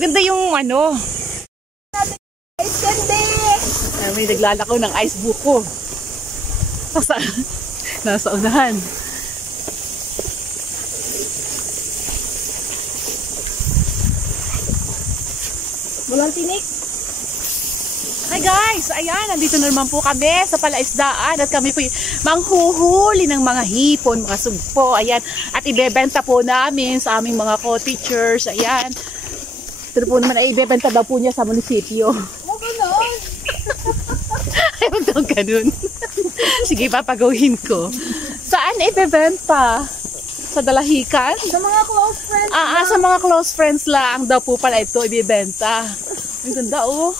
Maganda yung ano. Ice candy! May naglalakaw ng ice buko. Nasa unahan. Walang tinik. Hi guys! Ayan, nandito na naman po kami sa palaisdaan at kami po manghuhuli ng mga hipon, mga sugpo. Ayan, at ibebenta po namin sa aming mga co-teachers. Ayan. Ito po naman ay ibebenta daw po niya sa munisipyo. Ano ganon? Ayaw daw ganun. Sige, papagawin ko. Saan ibebenta? Sa dalahikan? Sa mga close friends Sa mga close friends lang daw po pala ito ibebenta. Ang ganda oh.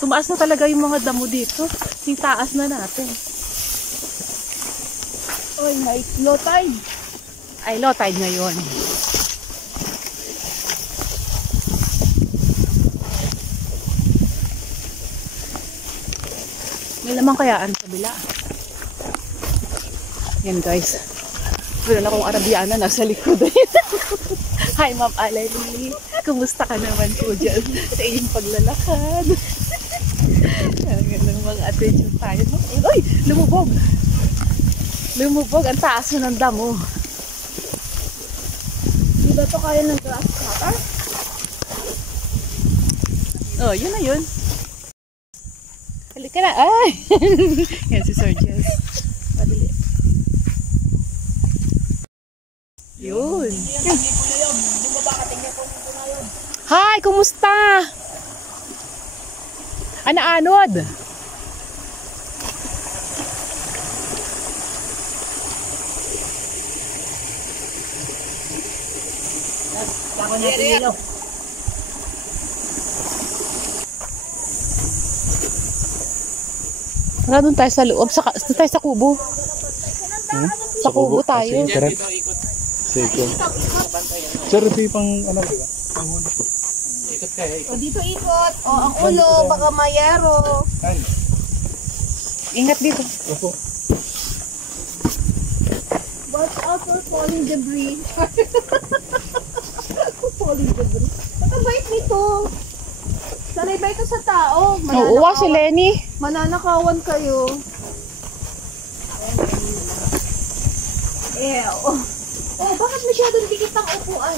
Tumaas na talaga yung mga damo dito. Yung taas na natin. Oy, may low tide. Ay, low tide ngayon. May lamang kaya ang kabila. Yan guys. Wala na akong Arabiana. Nasa likod. Hi Ma'am Alali. Kumusta ka naman po dyan sa iyong paglalakad? Ganun mga attention tayo. Uy! Lumubog! Lumubog. Ang taas na ng damo. Di ba ito kaya ng grass cutter? Oh, yun na yun. Halika na. Ay! Yan si Sir Jess. Padali. Yun. Hi! Kumusta? Ana-anod? Wala doon tayo sa loob. Doon tayo sa kubo. Sa kubo tayo. Sir, ito yung pang ano ba? Panghuli. Ikot kayo. O dito ikot. O ang ulo, baka mayero. Ingat dito. Opo. Watch out for falling debris. Falling debris. Nakabait nito. Sanay ba ito sa tao? Oo, si Lenny. Mananakawan kayo. Ew. Oh, bakit masyadong dikit ang upuan?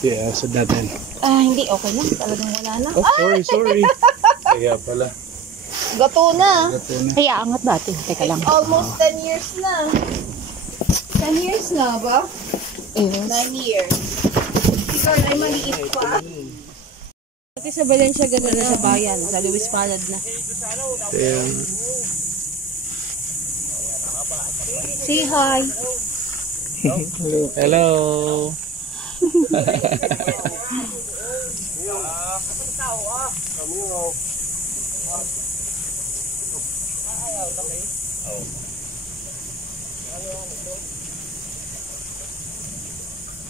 Yeah, sa natin. Hindi. Okay lang. Talagang wala na. Oh, sorry. Kaya pala. Gato na. Kaya angat natin. Teka lang. Almost 10 years na. 10 years na ba? Yes. 9 years. Ikaw ay maliit pa. Pati sa Valencia gano'n na sa bayan. Sa Luis Palad na. Say hi. Hello.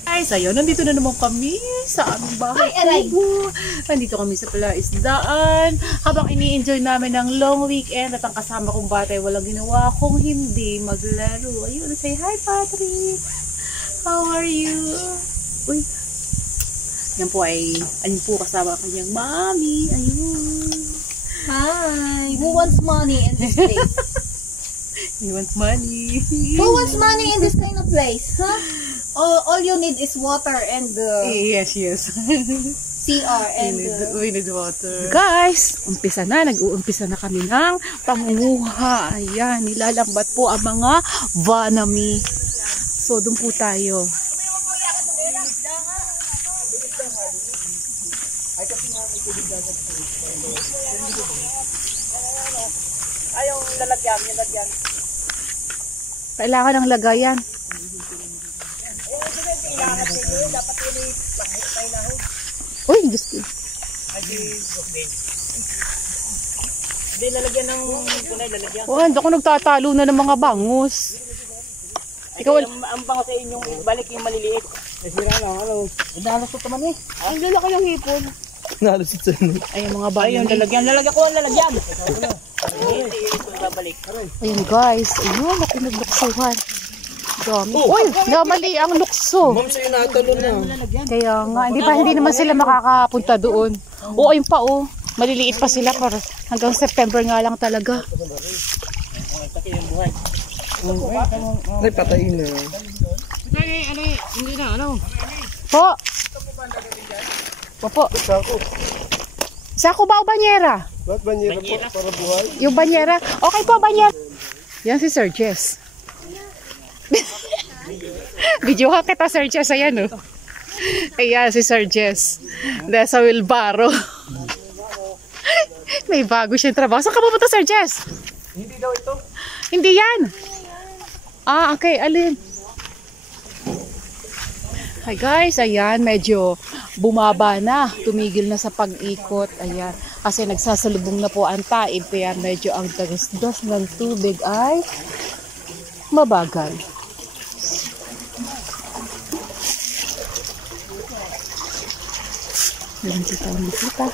Guys, ayun, nandito na naman kami sa aming bahay. Nandito kami sa palaisdaan. Habang ini-enjoy namin ng long weekend at ang kasama kong bata ay walang ginawa kung hindi maglaro. Ayun, say hi Patrick. How are you? Uy. Yan po ay, ayun po kasama kanyang mami. Ayun. Hi. Who wants money in this place? You want money? Who wants money in this kind of place? Huh? All you need is water and Yes. CR and we need water. Guys, nag-uumpisa na kami ng pangunguha. Ayan, nilalambat po ang mga vanami. So, doon po tayo. Ay, yung lalagyan. Kailangan ng lagayan. Uy, Diyos ko. Hindi, lalagyan ng kunay, lalagyan. Oh, hindi ako nagtatalo na ng mga bangus. Ikaw, ang bango sa inyong balik yung maliliit. Sira lang, ano? Nalusot naman eh. ang lalaki ng hipon. Nalusot sa inyo. ay, mga bangus. Ay, yung lalagyan. Lalagyan ko ang lalagyan. Babalik. Ayun guys, ayun, natinagduksuhan. Dami. Uy, namali ang lukso. Ma'am, sa'yo natalon na. Kaya nga, hindi naman sila makakapunta doon. Oo, ayun pa oh. Maliliit pa sila para hanggang September nga lang talaga. Ay, patayin na. Hindi na, ano? Po. Popo. Sako ba o banyera? Ba't banyera po? Para buhay? Yung banyera? Okay po, banyera. Yan si Sir Jess. Videohan kita, Sir Jess. Ayan, oh. Ayan, si Sir Jess. Dahil sa wheelbarrow. May bago siyang trabaho. Saan ka pupunta, Sir Jess? Hindi daw ito. Hindi yan. Ah, okay. Alin? Hi guys, ayan. Medyo bumaba na. Tumigil na sa pag-ikot. Ayan. Kasi nagsasalubong na po ang taib. Kaya medyo ang dagas-das ng tubig ay mabagal. Ayan kita ang bisita.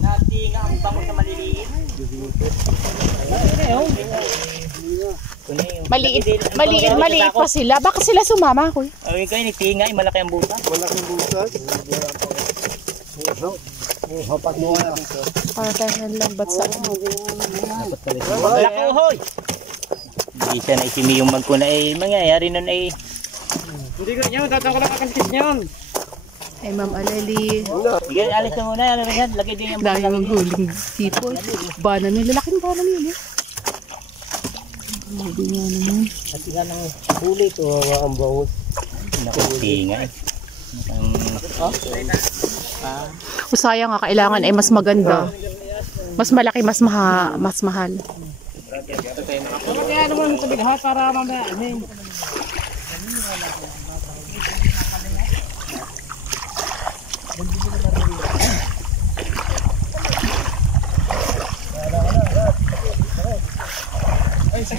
Natinga ang bango sa maliliit. Maliit pa sila. Bakit sila sumama, kuya? Ay, kayo nagtinga, malaki ang butas. Malaking butas. Hapat mo nga. Para tayo ng lambat sa ano. Malaki, hoy! Hindi siya na isimi yung magkuna eh. Mangyayari nun eh. Hindi ko niya, matatang ko lang kakantis niyon. Ay, Ma'am Aleli. Sige, alis na muna. Ano na yan? Lagay din yung Dahil yung huling sipol. Bana nila. Lalaking bana nila. Hindi nga naman. Kasi nga ng huli ko, ang bawot. Nakutinga eh. O sayang nga, kailangan ay mas maganda. Mas malaki, mas mahal. Kaya naman ito bilha para mamaya. Kasi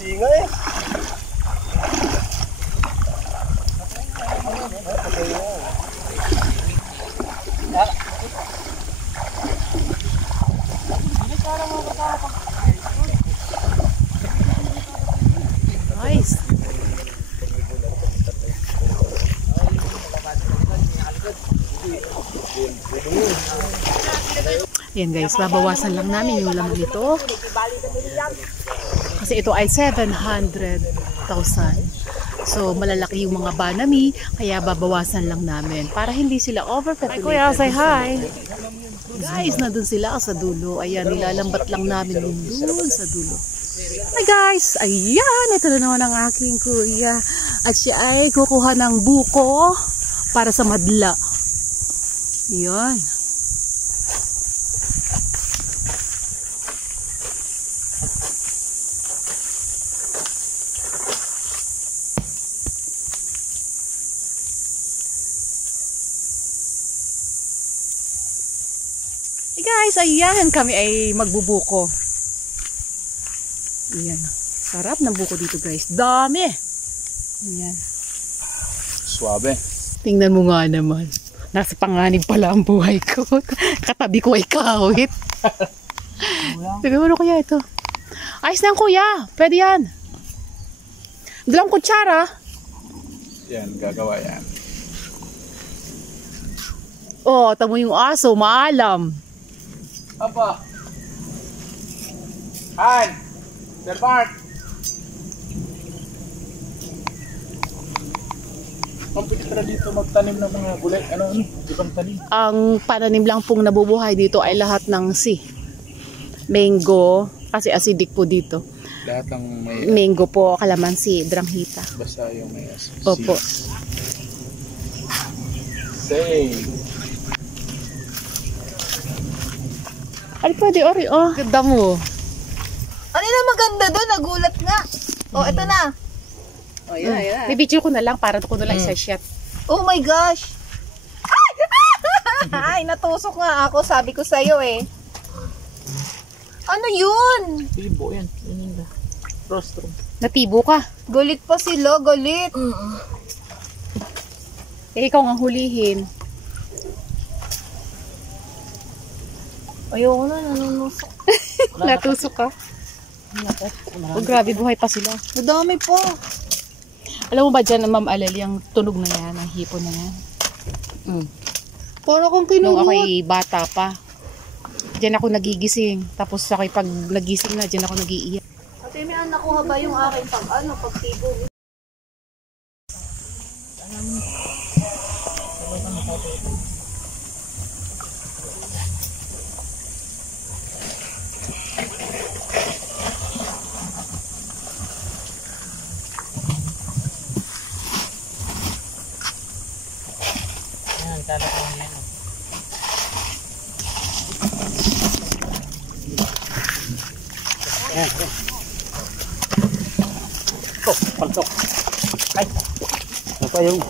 tinga eh. Nice. Yan guys, babawasan lang namin yung laman nito. Kasi ito ay 700,000. So malalaki yung mga banami, kaya babawasan lang namin para hindi sila overpopulated. Ay kuya, say hi! Guys, nandun sila sa dulo. Ayan, nilalambat lang namin dun sa dulo. Hi guys! Ayan, ito na naman ang aking kuya. At siya ay kukuha ng buko para sa madla. Ayan. Hey guys, ayan, kami ay magbubuko. Ayan. Sarap ng buko dito guys. Dami! Ayan. Suabe. Tingnan mo nga naman. Nasa panganib pala ang buhay ko. Katabi ko ay kawit. Tingnan mo na kuya ito. Ayos na kuya. Pwede yan. Dalang kutsara. Yan, gagawa yan. Oh, tamo yung aso. Maalam. Apa? Han! Sir Bart! Ang pwede pala dito magtanim ng mga gulay. Ano? Ibang tanim. Ang pananim lang pong nabubuhay dito ay lahat ng mango. Kasi acidic po dito. Lahat ng may... Mango po, kalamansi, dranghita. Basta yung may... Opo. Say! Ay, pwede, Ori. Oh, ganda mo. Ano na maganda doon? Nagulat nga. Oh, eto na. Oh, yeah. Bibidyo ko na lang para ko na lang isa shot. Oh my gosh. Ay, natusok nga ako. Sabi ko sa'yo eh. Ano yun? Tibo yan. Rostrum. Natibo ka. Galit pa sila, galit. Eh, ikaw nga hulihin. Ayoko na, nanunusok. Natusok ka. Oh, grabe, buhay pa sila. Madami pa. Alam mo ba dyan, Ma'am Alali, ang tunog na yan, ang hipon na yan. Para kang Nung kinugot. ako'y bata pa, dyan ako nagigising. Tapos ako'y pag nagising na, dyan ako nag-iiyak. Ate, may nakuha ba yung aking pagtibo? Yan, kalat lang yan. Paltok. Ay. Ano pa yung?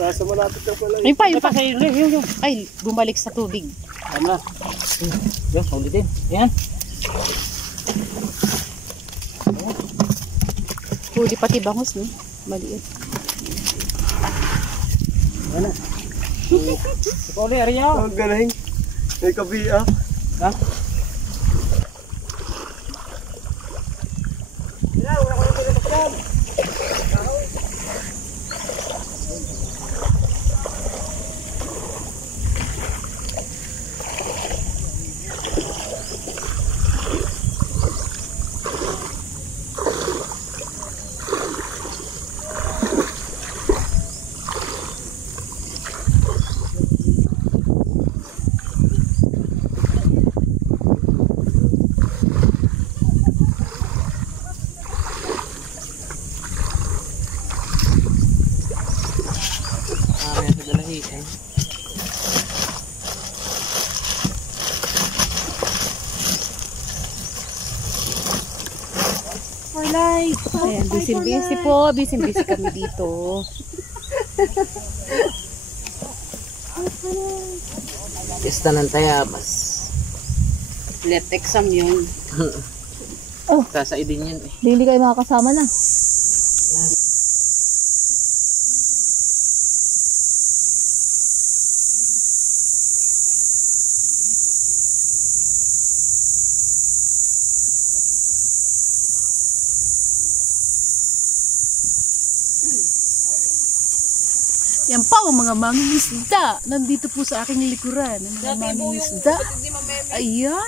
Nasa malapit na pala. Ayun pa, yun pa. Yun. Ay, bumalik sa tubig. Tama na. Yan, ulitin. Yan. Huli pati bangus, no? Maliit. Yan na. Ikaw ulit, Ariel. Ang galing. May kabiya. Ha? Ayan, busy po. Busy kami dito. Pista ng tayabas. Let exam yun. Sasaidin yan eh. Hindi kayo makakasama na. Yan pa ang mga mangingisda. Nandito po sa aking likuran. Ang mga mangingisda. Ayan.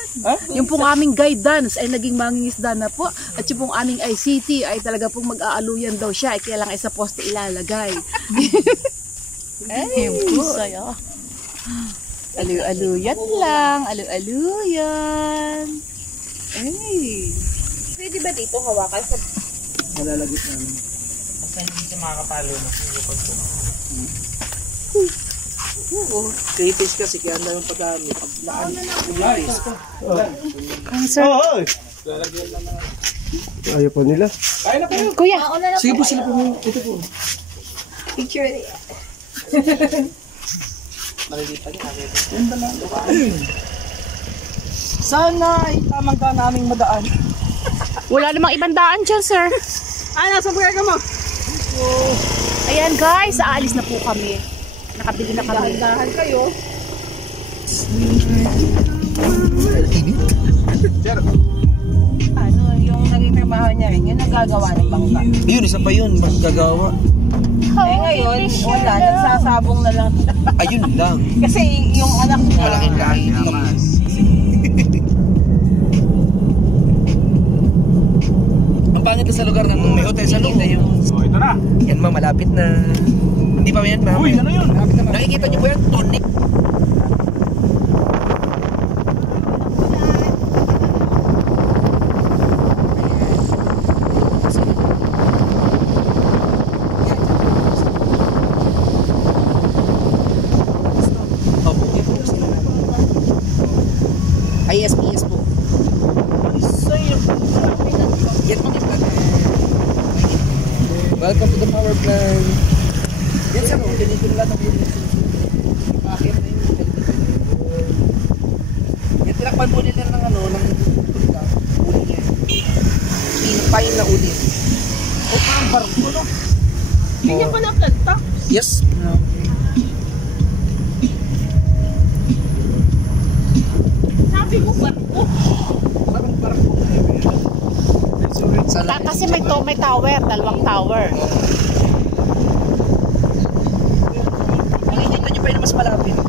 Yung pong aming guidance ay naging mangingisda na po. At yung pong aming ICT ay talaga pong mag-aaluyan daw siya. Ay kaya lang ay sa poste ilalagay. Ay, saya. Alu-aluyan lang. Alu-aluyan. Ay. Pwede ba dito hawakan sa... Malalagit namin. Basta hindi siya makakapalo na. Kritis kasi kaya na yung pagkami. Paglaan. Kritis ka. Sir. Ayaw pa nila. Kuya. Sige po sila po. Ito po. Picture. Sana ay tamang ka naming madaan. Wala namang ibang daan dyan, sir. Nasa buhay ka mo. Ayan guys, aalis na po kami. Nakabili na kami. Dahan kayo. Ano, yung naging trabaho niya rin, yung nagagawa ng bangka. Yun, isa pa yun. Magkagawa. Eh ngayon, wala, nagsasabong na lang. Ayun lang. Kasi yung anak niya, Malaking lahi. Ang pangit na sa lugar na may hotel sa loob. Oh, ito na. Yan ma, malapit na. Hindi pa yan ma. Uy, ano yun? Nakikita niyo ba yan? Tonic. Welcome to the power plant. Yan sir, ganito na lang ang akin na yung yan, tinakpan po nila ng ano, ng tulga. Uli niya. Pinapain na uli. O parang barko, no? Hindi niya pala planta. Yes. Sabi mo barko. Parang barko. Kasi may tower, dalawang tower. Nakikita niyo pa yun mas malapit.